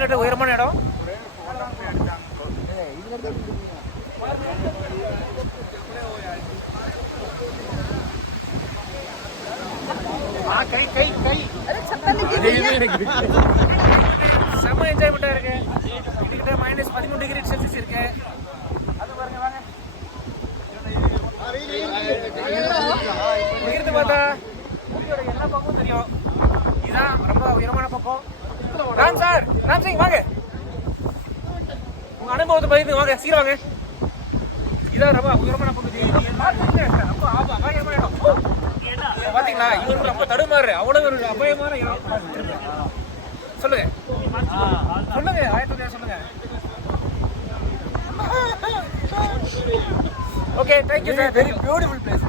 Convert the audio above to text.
தமிழ்நாட்டு உயரமான இடம். கை கை கை செம்ம என்ஜாய்மெண்ட்டாக இருக்கு. கிட்டத்தட்ட -13°C இருக்கு. அது பாருங்க வாங்க. இங்கிருந்து பார்த்தா ஊட்டியோட எல்லா பக்கமும் தெரியும். இதுதான் ரொம்ப உயரமான பக்கம். ராம் சார், ராம் சிங் வாங்க, உங்க அனுபவத்தை பகிர்ந்து வாங்க, சீக்கிரம் வாங்க. இதான் ரொம்ப உயரமான பக்கம். ரொம்ப அபாயமான இடம் பாத்தீங்களா? இவரு ரொம்ப தடுமாறு, அவ்வளவு ஒரு அபாயமான இடம். சொல்லுங்க சொல்லுங்க, ஆயத்தோட சொல்லுங்க. Okay, thank you sir. Very beautiful place.